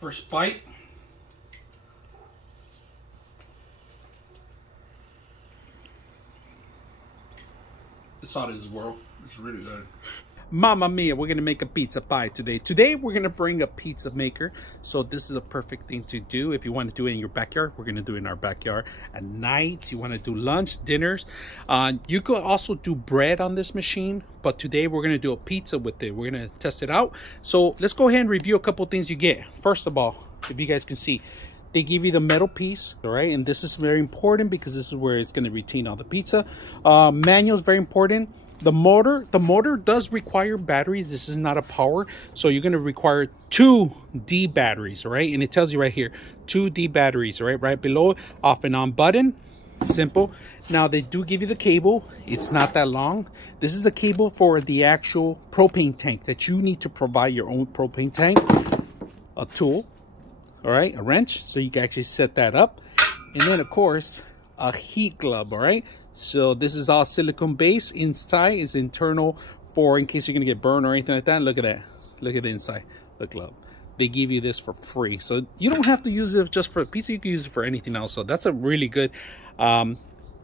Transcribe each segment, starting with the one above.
First bite. This sauce is world. It's really good. Mamma mia, we're gonna make a pizza pie today. Today we're gonna bring a pizza maker. So this is a perfect thing to do if you want to do it in your backyard. We're gonna do it in our backyard. At night, you want to do lunch, dinners. You could also do bread on this machine, but today we're gonna do a pizza with it. We're gonna test it out. So let's go ahead and review a couple things you get. First of all, if you guys can see, they give you the metal piece, all right? And this is very important because this is where it's gonna retain all the pizza. Manual is very important. The motor does require batteries. This is not a power, so you're going to require 2 D batteries, right? And it tells you right here, 2 D batteries, right below, off and on button. Simple. Now they do give you the cable. It's not that long. This is the cable for the actual propane tank that you need to provide your own propane tank. A tool, all right, a wrench, so you can actually set that up. And then of course a heat glove, all right? So this is all silicone base. Inside is internal for in case you're gonna get burned or anything like that. Look at that. Look at the inside. The glove. They give you this for free. So you don't have to use it just for pizza. You can use it for anything else. So that's a really good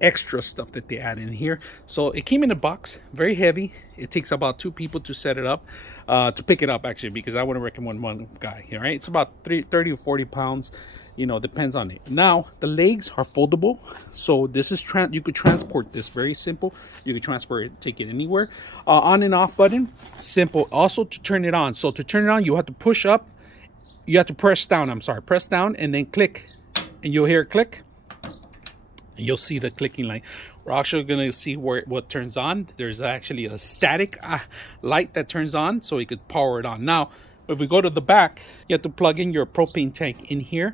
extra stuff that they add in here. So it came in a box, very heavy. It takes about 2 people to set it up, to pick it up actually, because I wouldn't recommend one guy. All right, it's about 30 to 40 pounds. You know, depends on it. Now the legs are foldable, so this is you could transport this. Very simple. You could transport it, take it anywhere. On and off button, simple. Also to turn it on. So to turn it on, you have to push up. You have to press down. I'm sorry, press down and then click, and you'll hear it click. And you'll see the clicking light. We're actually going to see what turns on. There's actually a static light that turns on, so you could power it on. Now, if we go to the back, you have to plug in your propane tank in here.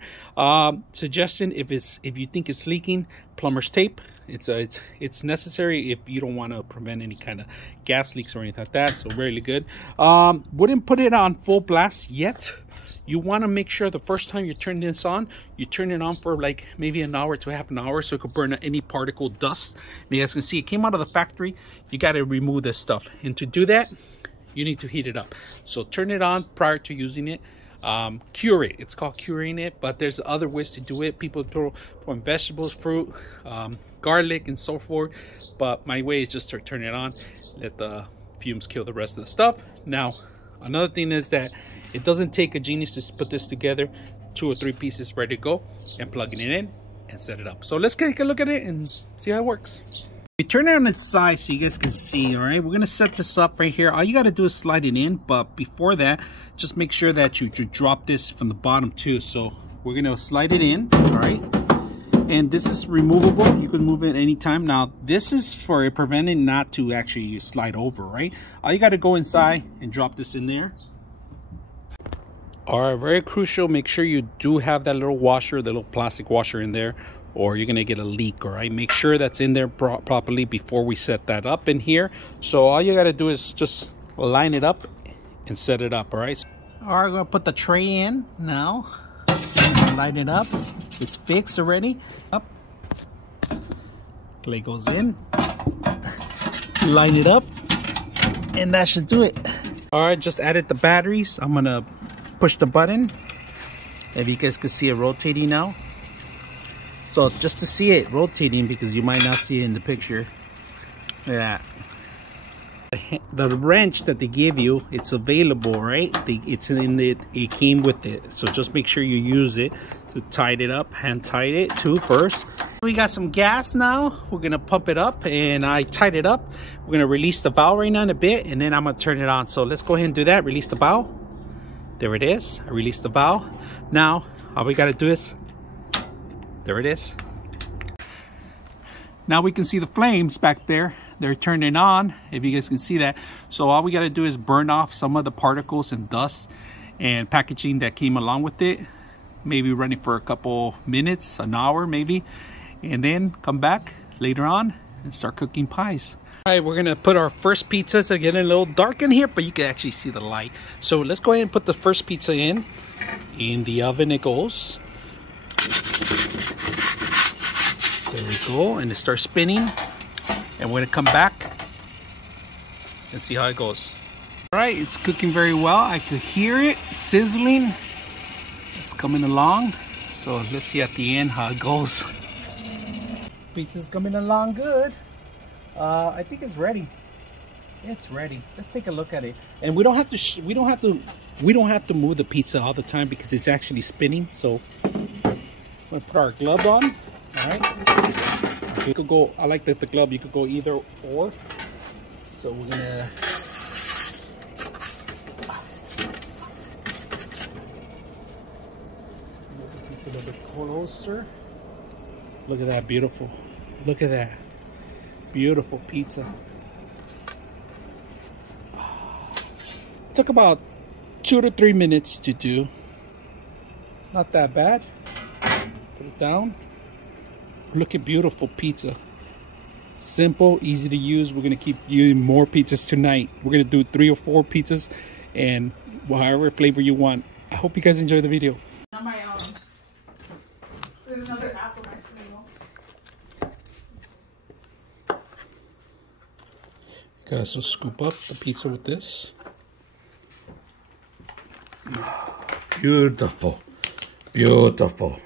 Suggestion: if you think it's leaking, plumber's tape. It's necessary if you don't want to prevent any kind of gas leaks or anything like that. So really good. Wouldn't put it on full blast yet. You want to make sure the first time you turn this on, you turn it on for like maybe an hour to half an hour, so it could burn any particle dust. And you guys can see it came out of the factory. You got to remove this stuff, and to do that, you need to heat it up. So turn it on prior to using it. Cure it. It's called curing it, but there's other ways to do it. People throw in vegetables, fruit, garlic, and so forth. But my way is just to turn it on, let the fumes kill the rest of the stuff. Now, another thing is that it doesn't take a genius to put this together. 2 or 3 pieces ready to go, and plugging it in and set it up. So let's take a look at it and see how it works. We turn it on its side so you guys can see. All right, we're gonna set this up right here. All you got to do is slide it in, but before that, just make sure that you drop this from the bottom too. So we're gonna slide it in, all right? And this is removable. You can move it anytime. Now this is for preventing not to actually slide over, right? All you got to go inside and drop this in there. All right, very crucial. Make sure you do have that little washer, the little plastic washer in there, or you're gonna get a leak. All right, make sure that's in there properly before we set that up in here. So all you got to do is just line it up and set it up. All right, we're gonna put the tray in now. Line it up. It's fixed already. Up, clay goes in, line it up, and that should do it. All right, just added the batteries. I'm gonna push the button. If you guys can see it rotating now. So just to see it rotating, because you might not see it in the picture. Look at that. The wrench that they give you, it's available, right? It's in it. It came with it. So just make sure you use it to tighten it up. Hand tight it too first. We got some gas now. We're gonna pump it up, and I tied it up. We're gonna release the valve right now in a bit, and then I'm gonna turn it on. So let's go ahead and do that. Release the valve. There it is. I released the valve. Now all we gotta do is, there it is. Now we can see the flames back there. They're turning on, if you guys can see that. So all we got to do is burn off some of the particles and dust and packaging that came along with it. Maybe running for a couple minutes, an hour maybe, and then come back later on and start cooking pies. All right, we're gonna put our first pizzas. It's getting a little dark in here, but you can actually see the light. So let's go ahead and put the first pizza in the oven. It goes. There we go, and it starts spinning. And we're gonna come back and see how it goes. All right, it's cooking very well. I could hear it sizzling. coming along. So let's see at the end how it goes. Pizza's coming along good. I think it's ready. It's ready. Let's take a look at it. And we don't have to move the pizza all the time because it's actually spinning. So I'm gonna put our glove on. All right. You could go. I like that the glove. You could go either or. So we're gonna. Move the pizza a little bit closer. Look at that, beautiful. Look at that, beautiful pizza. Took about 2 to 3 minutes to do. Not that bad. Put it down. Look at beautiful pizza. Simple, easy to use. We're gonna keep using more pizzas tonight. We're gonna do 3 or 4 pizzas and however flavor you want. I hope you guys enjoy the video. On my own. There's another apple ice cream. Guys, so scoop up the pizza with this. Beautiful, beautiful.